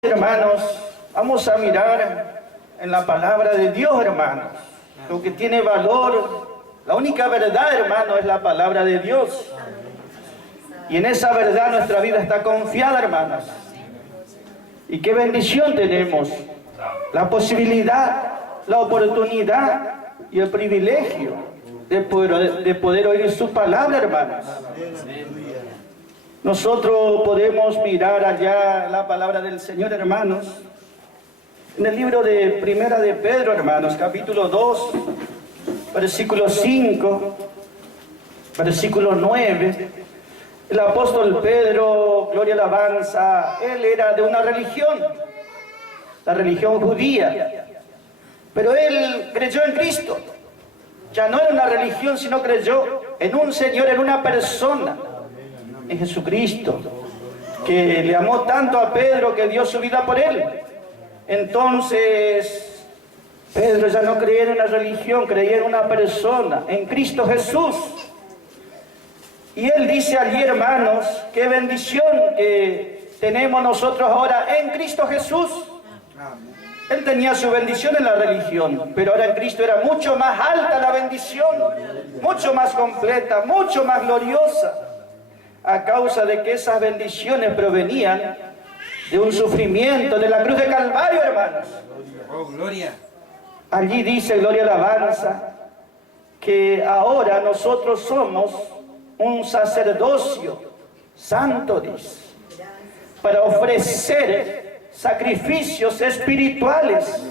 Hermanos, vamos a mirar en la palabra de Dios, hermanos. Lo que tiene valor, la única verdad, hermano, es la palabra de Dios. Y en esa verdad nuestra vida está confiada, hermanos. Y qué bendición tenemos. La posibilidad, la oportunidad y el privilegio de poder oír su palabra, hermanos. Nosotros podemos mirar allá la palabra del Señor, hermanos, en el libro de Primera de Pedro, hermanos, capítulo 2, versículo 5, versículo 9. El apóstol Pedro, gloria y alabanza, él era de una religión, la religión judía, pero él creyó en Cristo. Ya no era una religión, sino creyó en un Señor, en una persona, en Jesucristo, que le amó tanto a Pedro que dio su vida por él. Entonces, Pedro ya no creía en una religión, creía en una persona, en Cristo Jesús. Y él dice allí, hermanos, qué bendición que tenemos nosotros ahora en Cristo Jesús. Él tenía su bendición en la religión, pero ahora en Cristo era mucho más alta la bendición, mucho más completa, mucho más gloriosa, a causa de que esas bendiciones provenían de un sufrimiento, de la cruz de Calvario, hermanos. Oh, gloria. Allí dice, gloria y alabanza, que ahora nosotros somos un sacerdocio santo, dice, para ofrecer sacrificios espirituales.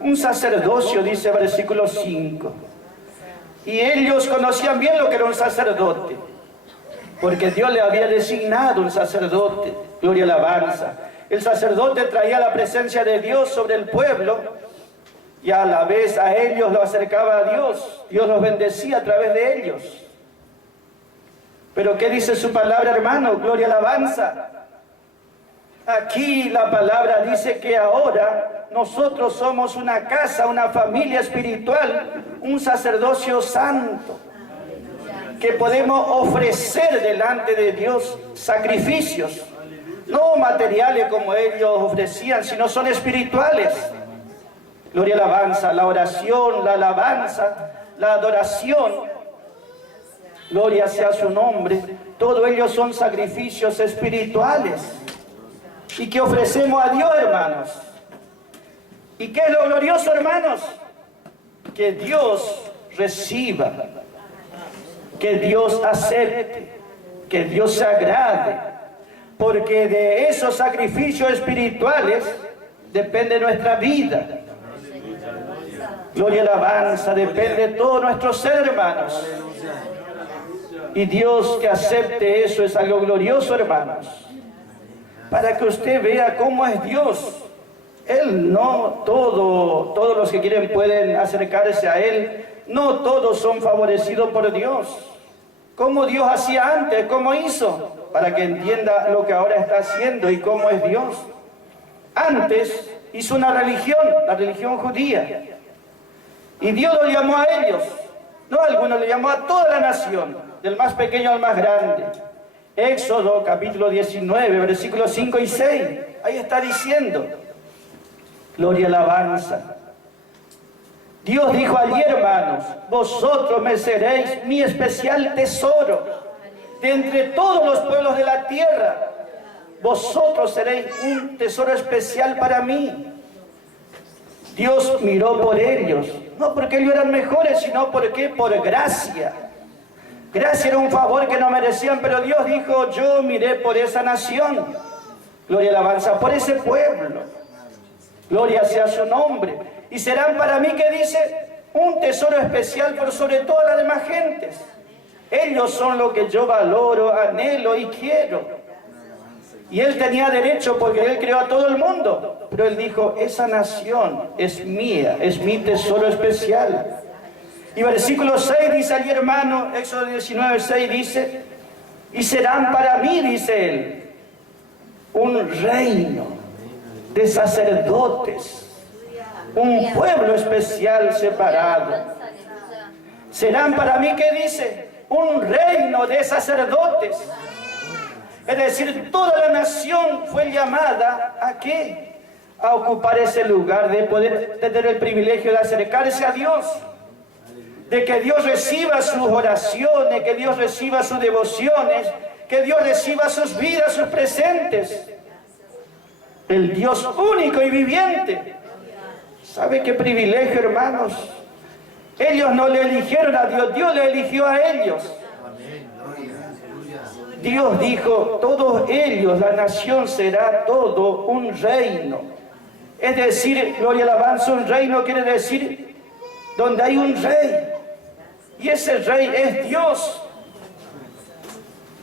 Un sacerdocio, dice versículo 5. Y ellos conocían bien lo que era un sacerdote, porque Dios le había designado un sacerdote, gloria y alabanza. El sacerdote traía la presencia de Dios sobre el pueblo y a la vez a ellos lo acercaba a Dios. Dios los bendecía a través de ellos. Pero ¿qué dice su palabra, hermano? Gloria y alabanza. Aquí la palabra dice que ahora nosotros somos una casa, una familia espiritual, un sacerdocio santo, que podemos ofrecer delante de Dios sacrificios, no materiales como ellos ofrecían, sino son espirituales. Gloria y alabanza, la oración, la alabanza, la adoración, gloria sea su nombre, todo ello son sacrificios espirituales y que ofrecemos a Dios, hermanos. ¿Y qué es lo glorioso, hermanos? Que Dios reciba, que Dios acepte, que Dios se agrade, porque de esos sacrificios espirituales depende nuestra vida. Gloria y alabanza, depende todo nuestro ser, hermanos. Y Dios que acepte eso es algo glorioso, hermanos, para que usted vea cómo es Dios. Él no todos los que quieren pueden acercarse a Él. No todos son favorecidos por Dios. ¿Cómo Dios hacía antes? ¿Cómo hizo? Para que entienda lo que ahora está haciendo y cómo es Dios. Antes hizo una religión, la religión judía. Y Dios lo llamó a ellos. No a algunos, le llamó a toda la nación, del más pequeño al más grande. Éxodo capítulo 19, versículos 5 y 6. Ahí está diciendo, gloria y alabanza. Dios dijo allí, hermanos, vosotros me seréis mi especial tesoro de entre todos los pueblos de la tierra. Vosotros seréis un tesoro especial para mí. Dios miró por ellos, no porque ellos eran mejores, sino porque por gracia. Gracia era un favor que no merecían, pero Dios dijo, yo miré por esa nación. Gloria y alabanza, por ese pueblo. Gloria sea su nombre. Y serán para mí, que dice, un tesoro especial por sobre todas las demás gentes. Ellos son lo que yo valoro, anhelo y quiero. Y Él tenía derecho porque Él creó a todo el mundo. Pero Él dijo, esa nación es mía, es mi tesoro especial. Y versículo 6 dice allí, hermano, Éxodo 19, 6 dice, y serán para mí, dice Él, un reino de sacerdotes, un pueblo especial separado. Serán para mí, ¿qué dice? Un reino de sacerdotes. Es decir, toda la nación fue llamada ¿a qué? A ocupar ese lugar, de poder tener el privilegio de acercarse a Dios, de que Dios reciba sus oraciones, que Dios reciba sus devociones, que Dios reciba sus vidas, sus presentes. El Dios único y viviente. ¿Sabe qué privilegio, hermanos? Ellos no le eligieron a Dios, Dios le eligió a ellos. Dios dijo, todos ellos, la nación será todo un reino. Es decir, gloria y alabanza, un reino quiere decir donde hay un rey. Y ese rey es Dios.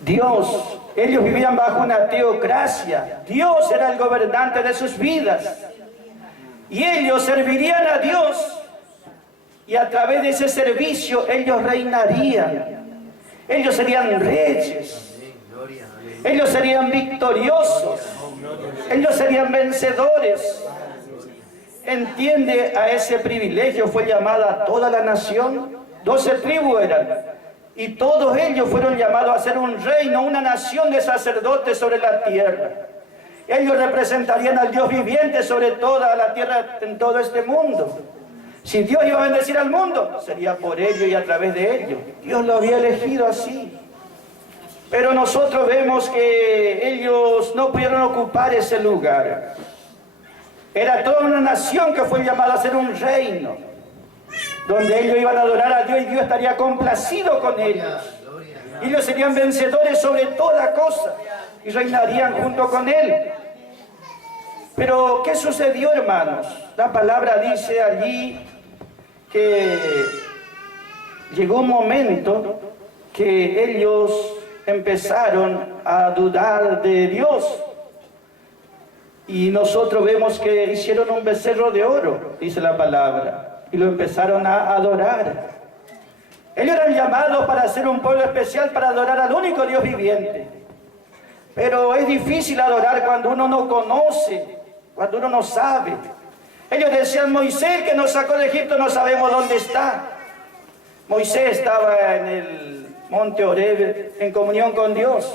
Dios. Ellos vivían bajo una teocracia. Dios era el gobernante de sus vidas. Y ellos servirían a Dios. Y a través de ese servicio ellos reinarían. Ellos serían reyes. Ellos serían victoriosos. Ellos serían vencedores. ¿Entiende? A ese privilegio fue llamada toda la nación. 12 tribus eran. Y todos ellos fueron llamados a ser un reino, una nación de sacerdotes sobre la tierra. Ellos representarían al Dios viviente sobre toda la tierra, en todo este mundo. Si Dios iba a bendecir al mundo, sería por ellos y a través de ellos. Dios lo había elegido así. Pero nosotros vemos que ellos no pudieron ocupar ese lugar. Era toda una nación que fue llamada a ser un reino, donde ellos iban a adorar a Dios y Dios estaría complacido con ellos. Ellos serían vencedores sobre toda cosa y reinarían junto con Él. Pero, ¿qué sucedió, hermanos? La palabra dice allí que llegó un momento que ellos empezaron a dudar de Dios. Y nosotros vemos que hicieron un becerro de oro, dice la palabra, y lo empezaron a adorar. Ellos eran llamados para ser un pueblo especial, para adorar al único Dios viviente. Pero es difícil adorar cuando uno no conoce, cuando uno no sabe. Ellos decían, Moisés, que nos sacó de Egipto, no sabemos dónde está. Moisés estaba en el monte Horeb en comunión con Dios,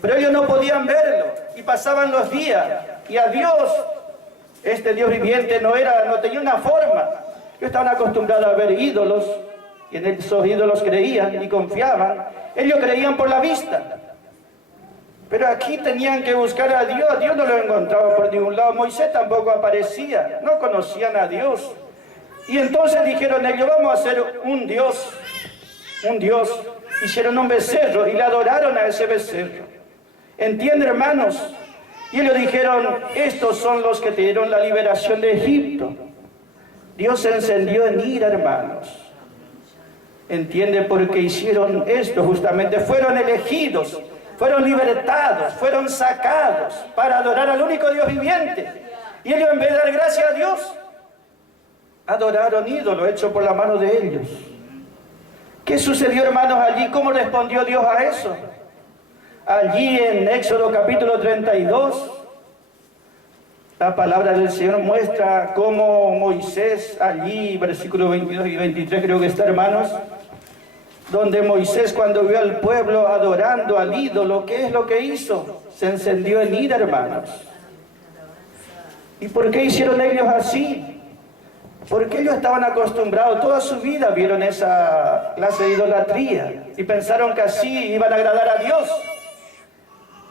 pero ellos no podían verlo y pasaban los días y a Dios, este Dios viviente, no tenía una forma. Ellos estaban acostumbrados a ver ídolos y en esos ídolos creían y confiaban. Ellos creían por la vista, pero aquí tenían que buscar a Dios. Dios no lo encontraba por ningún lado. Moisés tampoco aparecía, no conocían a Dios. Y entonces dijeron ellos, vamos a hacer un Dios. Hicieron un becerro y le adoraron a ese becerro. ¿Entienden, hermanos? Y ellos dijeron, estos son los que te dieron la liberación de Egipto. Dios se encendió en ira, hermanos. ¿Entiende por qué hicieron esto? Justamente fueron elegidos, fueron libertados, fueron sacados para adorar al único Dios viviente. Y ellos, en vez de dar gracias a Dios, adoraron ídolos hechos por la mano de ellos. ¿Qué sucedió, hermanos, allí? ¿Cómo respondió Dios a eso? Allí en Éxodo capítulo 32, la palabra del Señor muestra cómo Moisés, allí, versículos 22 y 23 creo que está, hermanos, donde Moisés, cuando vio al pueblo adorando al ídolo, ¿qué es lo que hizo? Se encendió en ira, hermanos. ¿Y por qué hicieron ellos así? Porque ellos estaban acostumbrados, toda su vida vieron esa clase de idolatría y pensaron que así iban a agradar a Dios.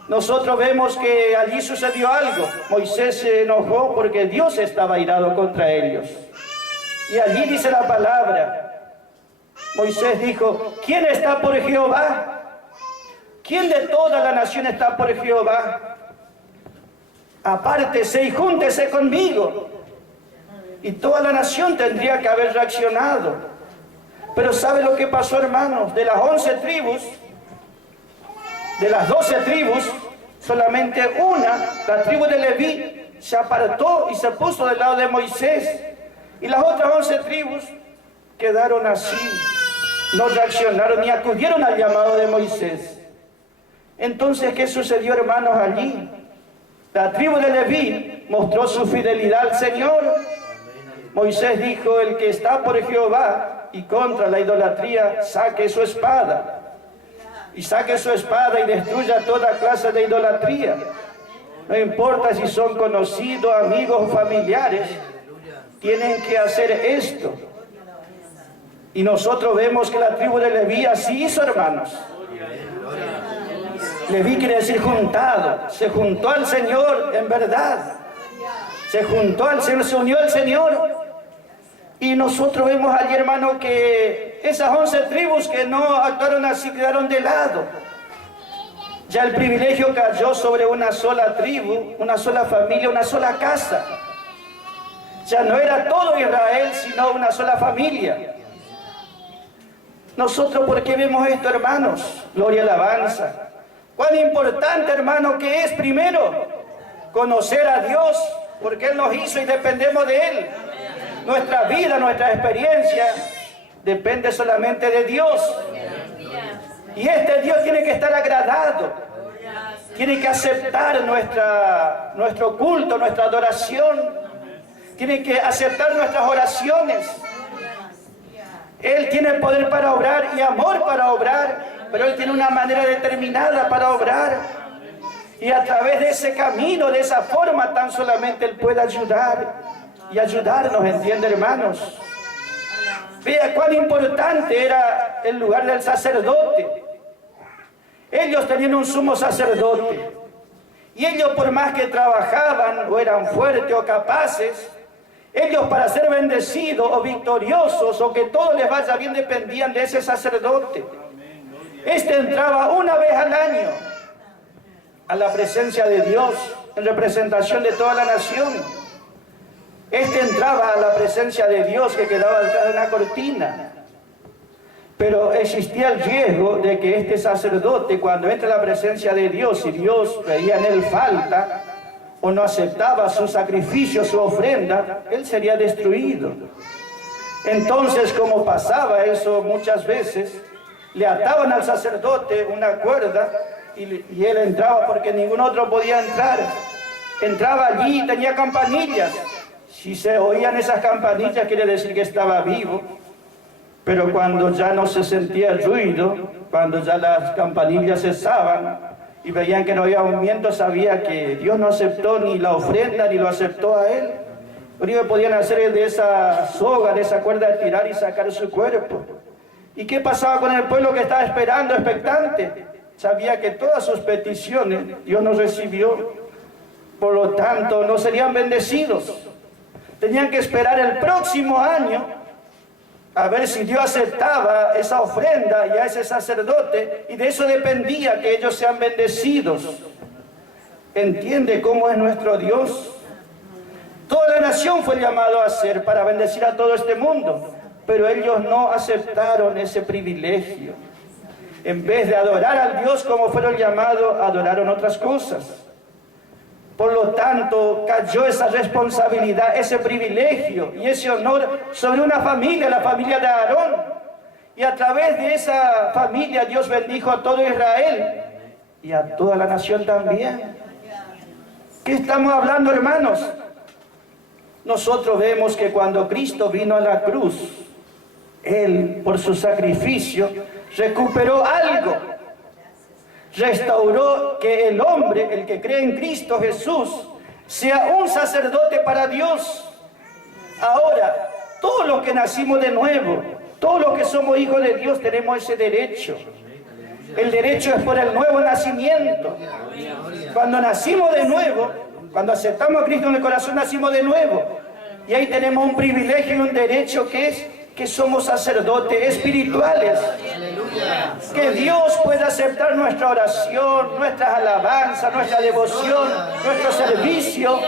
Nosotros vemos que allí sucedió algo. Moisés se enojó porque Dios estaba airado contra ellos. Y allí dice la palabra, Moisés dijo, ¿quién está por Jehová? ¿Quién de toda la nación está por Jehová? Apártese y júntese conmigo. Y toda la nación tendría que haber reaccionado. Pero ¿sabe lo que pasó, hermanos? De las 11 tribus, de las 12 tribus, solamente una, la tribu de Leví, se apartó y se puso del lado de Moisés. Y las otras 11 tribus quedaron así, no reaccionaron ni acudieron al llamado de Moisés. Entonces, ¿qué sucedió, hermanos, allí? La tribu de Leví mostró su fidelidad al Señor. Moisés dijo, el que está por Jehová y contra la idolatría, saque su espada. y saque su espada y destruya toda clase de idolatría. No importa si son conocidos, amigos o familiares, tienen que hacer esto. Y nosotros vemos que la tribu de Leví así hizo, hermanos. Leví quiere decir juntado, se juntó al Señor en verdad. Se juntó al Señor, se unió al Señor. Y nosotros vemos allí, hermano, que esas 11 tribus que no actuaron así quedaron de lado. Ya el privilegio cayó sobre una sola tribu, una sola familia, una sola casa. Ya no era todo Israel, sino una sola familia. Nosotros, ¿por qué vemos esto, hermanos? Gloria y alabanza. Cuán importante, hermano, que es primero conocer a Dios, porque Él nos hizo y dependemos de Él. Nuestra vida, nuestra experiencia depende solamente de Dios. Y este Dios tiene que estar agradado. Tiene que aceptar nuestro culto, nuestra adoración. Tiene que aceptar nuestras oraciones. Él tiene poder para obrar y amor para obrar, pero Él tiene una manera determinada para obrar. Y a través de ese camino, de esa forma, tan solamente Él puede ayudar y ayudarnos, ¿entiende, hermanos? Vea cuán importante era el lugar del sacerdote. Ellos tenían un sumo sacerdote. Y ellos, por más que trabajaban o eran fuertes o capaces, ellos para ser bendecidos o victoriosos o que todo les vaya bien dependían de ese sacerdote. Este entraba una vez al año a la presencia de Dios en representación de toda la nación. Este entraba a la presencia de Dios que quedaba detrás de una cortina. Pero existía el riesgo de que este sacerdote, cuando entra a la presencia de Dios y Dios veía en él falta o no aceptaba su sacrificio, su ofrenda, él sería destruido. Entonces, como pasaba eso muchas veces, le ataban al sacerdote una cuerda y él entraba porque ningún otro podía entrar. Entraba allí y tenía campanillas. Si se oían esas campanillas, quiere decir que estaba vivo. Pero cuando ya no se sentía el ruido, cuando ya las campanillas cesaban y veían que no había movimiento, sabía que Dios no aceptó ni la ofrenda ni lo aceptó a él. Lo único que podían hacer es de esa soga, de esa cuerda, de tirar y sacar su cuerpo. ¿Y qué pasaba con el pueblo que estaba esperando, expectante? Sabía que todas sus peticiones Dios no recibió, por lo tanto no serían bendecidos. Tenían que esperar el próximo año a ver si Dios aceptaba esa ofrenda y a ese sacerdote, y de eso dependía que ellos sean bendecidos. ¿Entiende cómo es nuestro Dios? Toda la nación fue llamado a hacer para bendecir a todo este mundo, pero ellos no aceptaron ese privilegio. En vez de adorar al Dios como fueron llamados, adoraron otras cosas. Por lo tanto, cayó esa responsabilidad, ese privilegio y ese honor sobre una familia, la familia de Aarón. Y a través de esa familia Dios bendijo a todo Israel y a toda la nación también. ¿Qué estamos hablando, hermanos? Nosotros vemos que cuando Cristo vino a la cruz, Él, por su sacrificio, recuperó algo. Restauró que el hombre, el que cree en Cristo Jesús, sea un sacerdote para Dios. Ahora, todos los que nacimos de nuevo, todos los que somos hijos de Dios, tenemos ese derecho. El derecho es por el nuevo nacimiento. Cuando nacimos de nuevo, cuando aceptamos a Cristo en el corazón, nacimos de nuevo. Y ahí tenemos un privilegio y un derecho que es que somos sacerdotes espirituales. Que Dios pueda aceptar nuestra oración, nuestras alabanzas, nuestra devoción, nuestro servicio.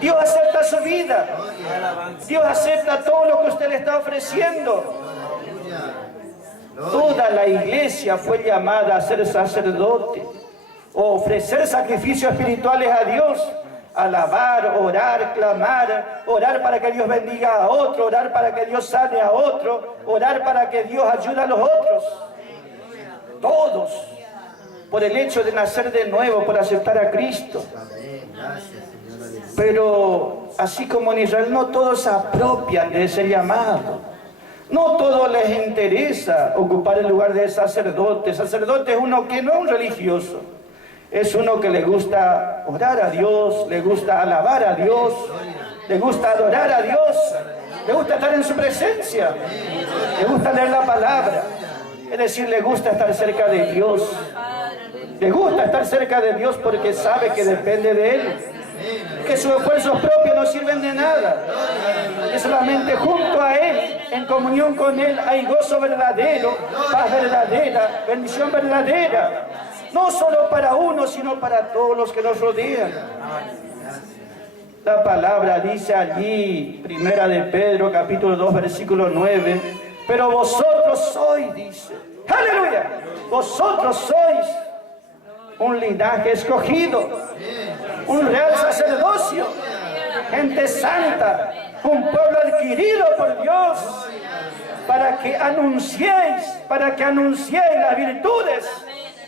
Dios acepta su vida. Dios acepta todo lo que usted le está ofreciendo. Toda la iglesia fue llamada a ser sacerdote, o ofrecer sacrificios espirituales a Dios. Alabar, orar, clamar, orar para que Dios bendiga a otro, orar para que Dios sane a otro, orar para que Dios ayude a los otros. Todos, por el hecho de nacer de nuevo, por aceptar a Cristo. Pero así como en Israel, no todos se apropian de ese llamado. No todos les interesa ocupar el lugar de sacerdote. Sacerdote es uno que no es un religioso. Es uno que le gusta orar a Dios, le gusta alabar a Dios, le gusta adorar a Dios, le gusta estar en su presencia, le gusta leer la palabra. Es decir, le gusta estar cerca de Dios. Le gusta estar cerca de Dios porque sabe que depende de Él. Que sus esfuerzos propios no sirven de nada. Que solamente junto a Él, en comunión con Él, hay gozo verdadero, paz verdadera, bendición verdadera. No solo para uno, sino para todos los que nos rodean. La palabra dice allí, primera de Pedro, capítulo 2, versículo 9, pero vosotros sois, dice, aleluya, vosotros sois un linaje escogido, un real sacerdocio, gente santa, un pueblo adquirido por Dios, para que anunciéis las virtudes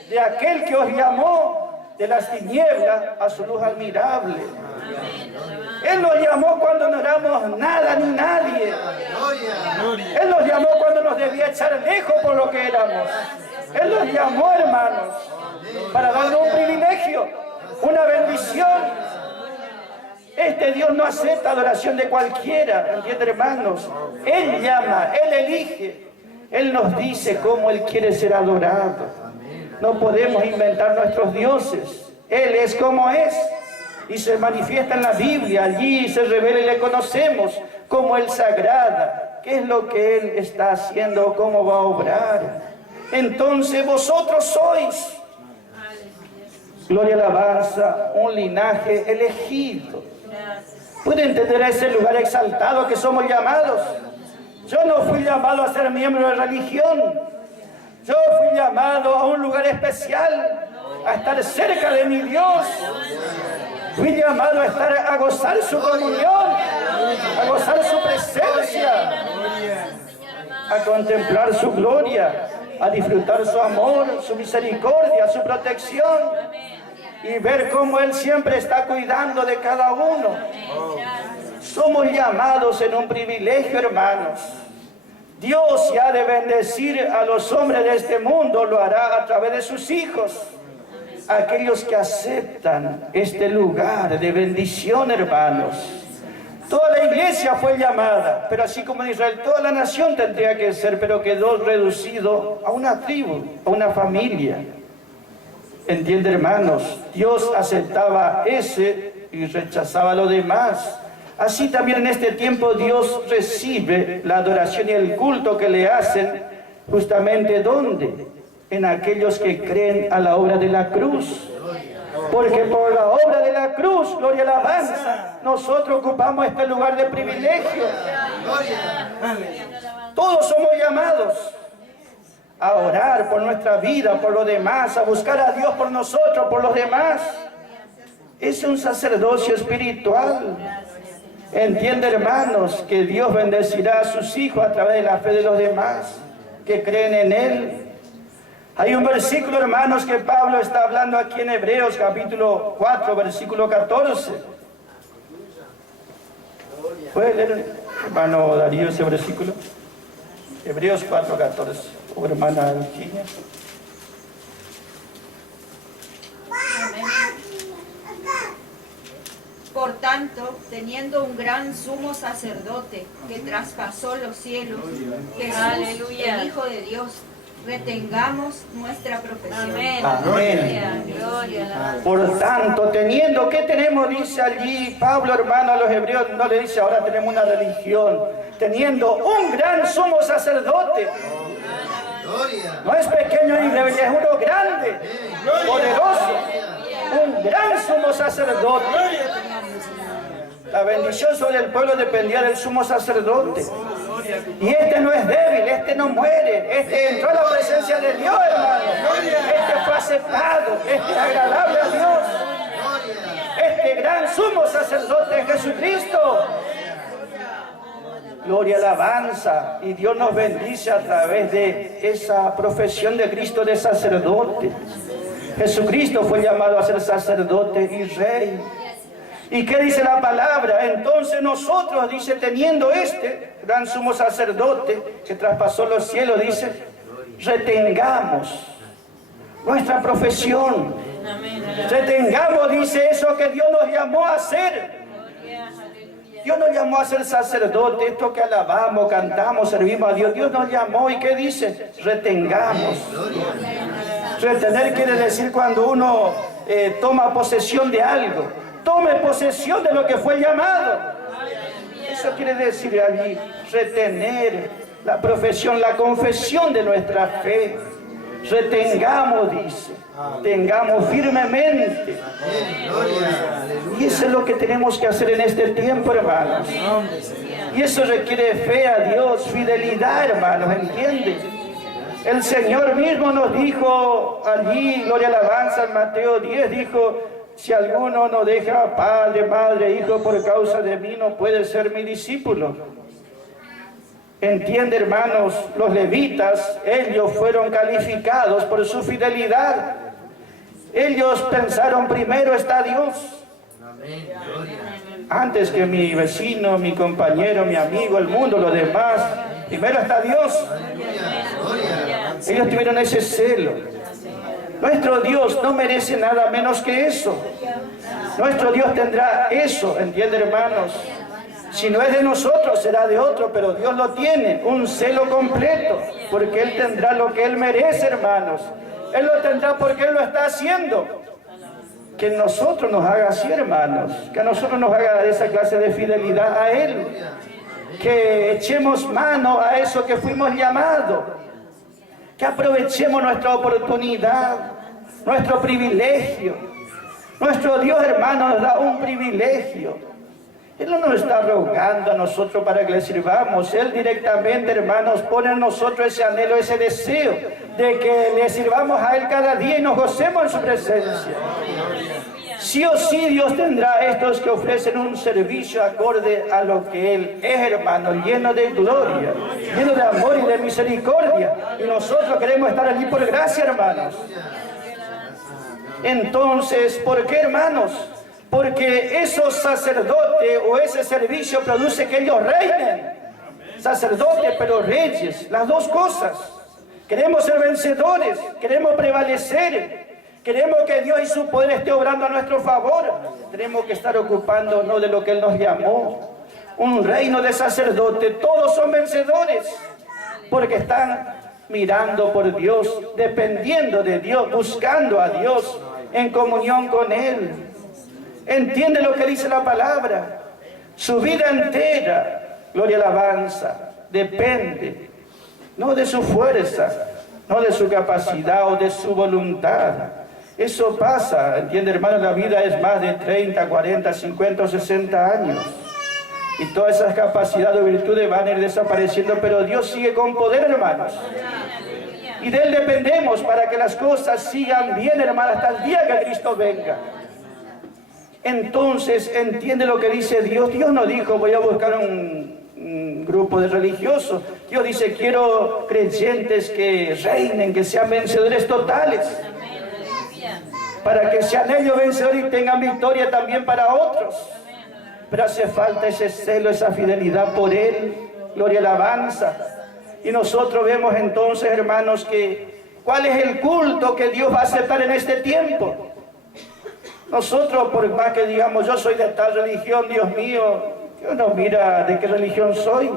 de aquel que os llamó de las tinieblas a su luz admirable. Él nos llamó cuando no éramos nada ni nadie. Él nos llamó cuando nos debía echar lejos por lo que éramos. Él nos llamó, hermanos, para darnos un privilegio, una bendición. Este Dios no acepta adoración de cualquiera, ¿entienden, hermanos? Él llama, Él elige, Él nos dice cómo Él quiere ser adorado. No podemos inventar nuestros dioses. Él es como es y se manifiesta en la Biblia. Allí se revela y le conocemos como Él se agrada. ¿Qué es lo que Él está haciendo? ¿Cómo va a obrar? Entonces vosotros sois, gloria y alabanza, un linaje elegido. ¿Puede entender ese lugar exaltado que somos llamados? Yo no fui llamado a ser miembro de religión. Yo fui llamado a un lugar especial, a estar cerca de mi Dios. Fui llamado a gozar su comunión, a gozar su presencia, a contemplar su gloria, a disfrutar su amor, su misericordia, su protección y ver cómo Él siempre está cuidando de cada uno. Somos llamados en un privilegio, hermanos. Dios, si ha de bendecir a los hombres de este mundo, lo hará a través de sus hijos. Aquellos que aceptan este lugar de bendición, hermanos. Toda la iglesia fue llamada, pero así como en Israel, toda la nación tendría que ser, pero quedó reducido a una tribu, a una familia. ¿Entiende, hermanos? Dios aceptaba ese y rechazaba lo demás. Así también en este tiempo Dios recibe la adoración y el culto que le hacen justamente ¿dónde? En aquellos que creen a la obra de la cruz. Porque por la obra de la cruz, gloria y alabanza, nosotros ocupamos este lugar de privilegio. Todos somos llamados a orar por nuestra vida, por los demás, a buscar a Dios por nosotros, por los demás. Es un sacerdocio espiritual. Entiende, hermanos, que Dios bendecirá a sus hijos a través de la fe de los demás que creen en Él. Hay un versículo, hermanos, que Pablo está hablando aquí en Hebreos, capítulo 4, versículo 14. ¿Puede leer, hermano Darío, ese versículo? Hebreos 4, 14. O hermana Virginia. Por tanto, teniendo un gran sumo sacerdote que traspasó los cielos, Jesús, el Hijo de Dios, retengamos nuestra profesión. Amén. Amén. Por tanto, teniendo, ¿qué tenemos? Dice allí Pablo, hermano, a los hebreos, no le dice ahora tenemos una religión, teniendo un gran sumo sacerdote. No es pequeño ni débil, es uno grande, poderoso, un gran sumo sacerdote. La bendición sobre el pueblo dependía del sumo sacerdote. Y este no es débil, este no muere, este entró a la presencia de Dios, hermano. Este fue aceptado, este es agradable a Dios. Este gran sumo sacerdote es Jesucristo. Gloria, alabanza. Y Dios nos bendice a través de esa profesión de Cristo de sacerdote. Jesucristo fue llamado a ser sacerdote y rey. ¿Y qué dice la palabra? Entonces nosotros, dice, teniendo este, gran sumo sacerdote que traspasó los cielos, dice, retengamos nuestra profesión. Retengamos, dice, eso que Dios nos llamó a hacer. Dios nos llamó a ser sacerdote, esto que alabamos, cantamos, servimos a Dios. Dios nos llamó, ¿y qué dice? Retengamos. Retener quiere decir cuando uno toma posesión de algo. Tome posesión de lo que fue llamado. Eso quiere decir allí, retener la profesión, la confesión de nuestra fe. Retengamos, dice, tengamos firmemente. Y eso es lo que tenemos que hacer en este tiempo, hermanos. Y eso requiere fe a Dios, fidelidad, hermanos, ¿entienden? El Señor mismo nos dijo allí, gloria alabanza, en Mateo 10, dijo, si alguno no deja padre, madre, hijo por causa de mí, no puede ser mi discípulo. Entiende, hermanos, los levitas, ellos fueron calificados por su fidelidad. Ellos pensaron, primero está Dios. Antes que mi vecino, mi compañero, mi amigo, el mundo, los demás. Primero está Dios. Ellos tuvieron ese celo. Nuestro Dios no merece nada menos que eso. Nuestro Dios tendrá eso, ¿entiende, hermanos? Si no es de nosotros, será de otro, pero Dios lo tiene, un celo completo, porque Él tendrá lo que Él merece, hermanos. Él lo tendrá porque Él lo está haciendo. Que nosotros nos haga así, hermanos, que a nosotros nos haga esa clase de fidelidad a Él, que echemos mano a eso que fuimos llamados, que aprovechemos nuestra oportunidad, nuestro privilegio. Nuestro Dios, hermano, nos da un privilegio. Él no nos está rogando a nosotros para que le sirvamos. Él directamente, hermanos, pone en nosotros ese anhelo, ese deseo de que le sirvamos a Él cada día y nos gocemos en su presencia. Sí o sí Dios tendrá estos que ofrecen un servicio acorde a lo que Él es, hermano, lleno de gloria, lleno de amor y de misericordia. Y nosotros queremos estar allí por gracia, hermanos. Entonces, ¿por qué, hermanos? Porque esos sacerdotes o ese servicio produce que ellos reinen. Sacerdotes, pero reyes, las dos cosas. Queremos ser vencedores, queremos prevalecer, queremos que Dios y su poder esté obrando a nuestro favor. Tenemos que estar ocupándonos de lo que Él nos llamó. Un reino de sacerdotes, todos son vencedores, porque están mirando por Dios, dependiendo de Dios, buscando a Dios, en comunión con Él. Entiende lo que dice la palabra. Su vida entera, gloria alabanza, depende no de su fuerza, no de su capacidad o de su voluntad. Eso pasa, entiende, hermano, la vida es más de 30, 40, 50 o 60 años. Y todas esas capacidades o virtudes van a ir desapareciendo, pero Dios sigue con poder, hermanos. Y de Él dependemos para que las cosas sigan bien, hermanos, hasta el día que Cristo venga. Entonces, entiende lo que dice Dios. Dios no dijo, voy a buscar un grupo de religiosos. Dios dice, quiero creyentes que reinen, que sean vencedores totales. Para que sean ellos vencedores y tengan victoria también para otros. Pero hace falta ese celo, esa fidelidad por Él. Gloria y alabanza. Y nosotros vemos entonces, hermanos, que ¿cuál es el culto que Dios va a aceptar en este tiempo? Nosotros, por más que digamos, yo soy de tal religión, Dios mío, Dios no mira de qué religión soy.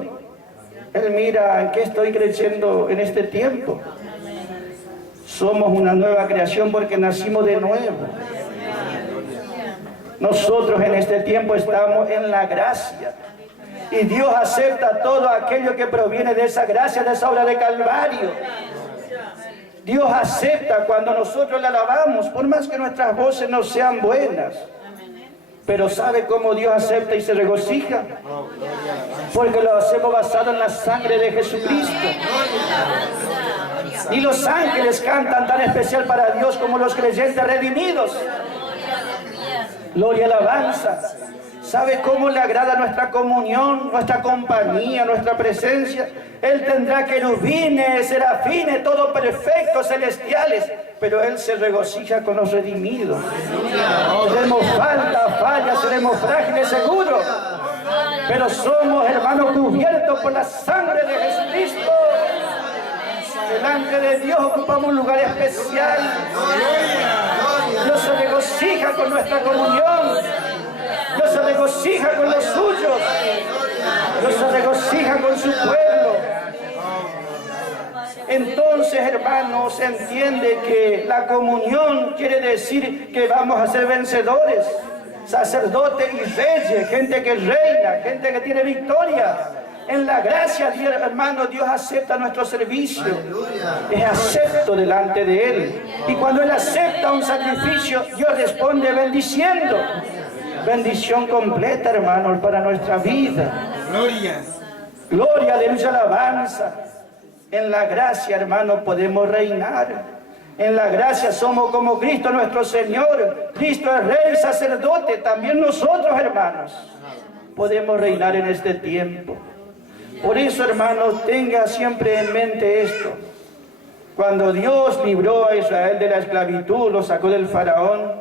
Él mira en qué estoy creciendo en este tiempo. Somos una nueva creación porque nacimos de nuevo. Nosotros en este tiempo estamos en la gracia. Y Dios acepta todo aquello que proviene de esa gracia, de esa obra de Calvario. Dios acepta cuando nosotros le alabamos, por más que nuestras voces no sean buenas. Pero ¿sabe cómo Dios acepta y se regocija? Porque lo hacemos basado en la sangre de Jesucristo. Ni los ángeles cantan tan especial para Dios como los creyentes redimidos. Gloria y alabanza. ¿Sabe cómo le agrada nuestra comunión, nuestra compañía, nuestra presencia? Él tendrá querubines, serafines, todo perfectos, celestiales, pero Él se regocija con los redimidos. Seremos falta, falla, seremos frágiles, seguros. pero somos, hermanos, cubiertos por la sangre de Jesucristo. Delante de Dios ocupamos un lugar especial. Dios se regocija con nuestra comunión. Dios se regocija con los suyos. Dios se regocija con su pueblo. Entonces, hermanos, se entiende que la comunión quiere decir que vamos a ser vencedores, sacerdotes y reyes, gente que reina, gente que tiene victoria. En la gracia, hermano, Dios acepta nuestro servicio. Es acepto delante de Él. Y cuando Él acepta un sacrificio, Dios responde bendiciendo. Bendición completa, hermanos, para nuestra vida. Gloria, aleluya, alabanza. En la gracia, hermanos, podemos reinar. En la gracia somos como Cristo nuestro Señor. Cristo es Rey, sacerdote. También nosotros, hermanos, podemos reinar en este tiempo. Por eso, hermanos, tenga siempre en mente esto. Cuando Dios libró a Israel de la esclavitud, lo sacó del faraón,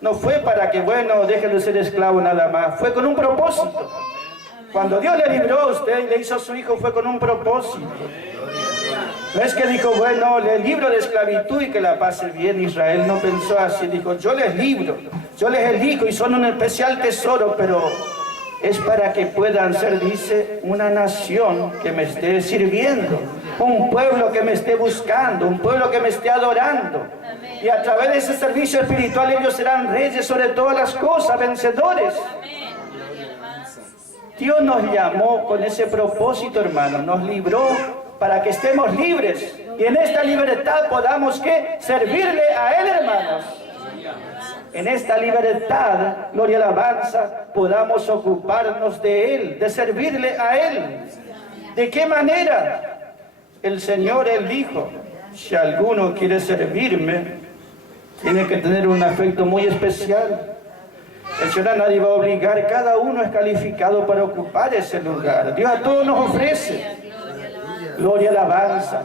no fue para que, bueno, dejen de ser esclavos nada más. Fue con un propósito. Cuando Dios le libró a usted y le hizo a su hijo, fue con un propósito. No es que dijo, bueno, le libro de esclavitud y que la pase bien. Israel no pensó así. Dijo, yo les libro, yo les elijo y son un especial tesoro, pero es para que puedan ser, dice, una nación que me esté sirviendo, un pueblo que me esté buscando, un pueblo que me esté adorando. Y a través de ese servicio espiritual ellos serán reyes sobre todas las cosas, vencedores. Dios nos llamó con ese propósito, hermano, nos libró para que estemos libres y en esta libertad podamos, ¿qué? Servirle a Él, hermanos. En esta libertad, gloria y alabanza, podamos ocuparnos de Él, de servirle a Él. ¿De qué manera? El Señor, Él dijo, si alguno quiere servirme, tiene que tener un afecto muy especial. El Señor a nadie va a obligar, cada uno es calificado para ocupar ese lugar. Dios a todos nos ofrece. Gloria y alabanza.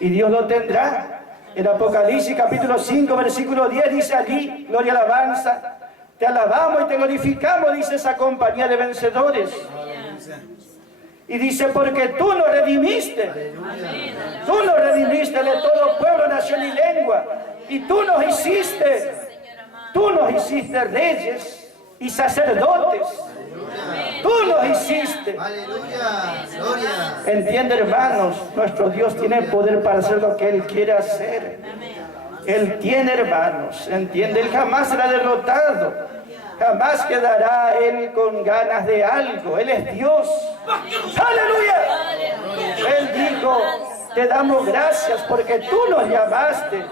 Y Dios lo tendrá. En Apocalipsis capítulo 5, versículo 10 dice allí, gloria y alabanza, te alabamos y te glorificamos, dice esa compañía de vencedores. Y dice, porque tú nos redimiste de todo pueblo, nación y lengua. Y tú nos hiciste reyes y sacerdotes. Tú nos hiciste. Entiende, hermanos, nuestro Dios tiene poder para hacer lo que Él quiere hacer. Él tiene, hermanos, entiende, Él jamás será derrotado. Jamás quedará Él con ganas de algo. Él es Dios. ¡Aleluya! Él dijo, te damos gracias porque tú nos llamaste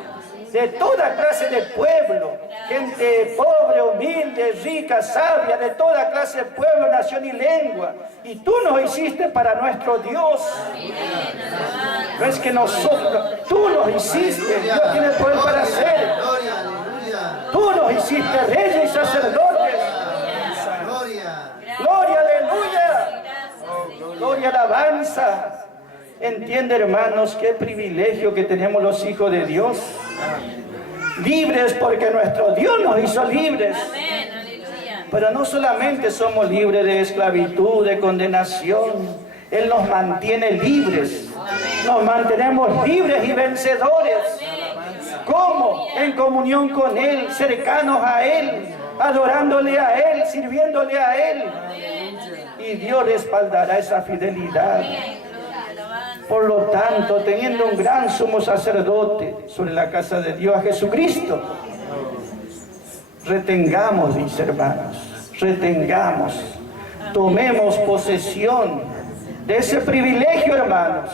de toda clase de pueblo, gente pobre, humilde, rica, sabia, de toda clase de pueblo, nación y lengua. Y tú nos hiciste para nuestro Dios. No es que nosotros, tú nos hiciste, Dios tiene el poder para hacer. Tú nos hiciste reyes y sacerdotes. Gloria, aleluya. Gloria, alabanza. Entiende, hermanos, qué privilegio que tenemos los hijos de Dios. Libres porque nuestro Dios nos hizo libres. Pero no solamente somos libres de esclavitud, de condenación. Él nos mantiene libres. Nos mantenemos libres y vencedores. ¿Cómo? En comunión con Él, cercanos a Él, adorándole a Él, sirviéndole a Él. Y Dios respaldará esa fidelidad. Por lo tanto, teniendo un gran sumo sacerdote sobre la casa de Dios, a Jesucristo, retengamos, dice, hermanos, retengamos, tomemos posesión de ese privilegio, hermanos,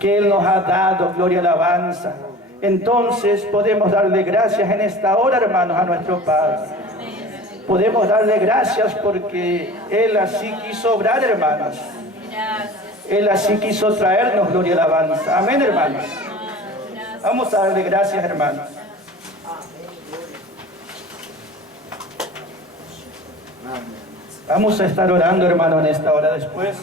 que Él nos ha dado, gloria y alabanza. Entonces podemos darle gracias en esta hora, hermanos, a nuestro Padre. Podemos darle gracias porque Él así quiso obrar, hermanos. Él así quiso traernos gloria y alabanza. Amén, hermanos. Vamos a darle gracias, hermanos. Vamos a estar orando, hermano, en esta hora después.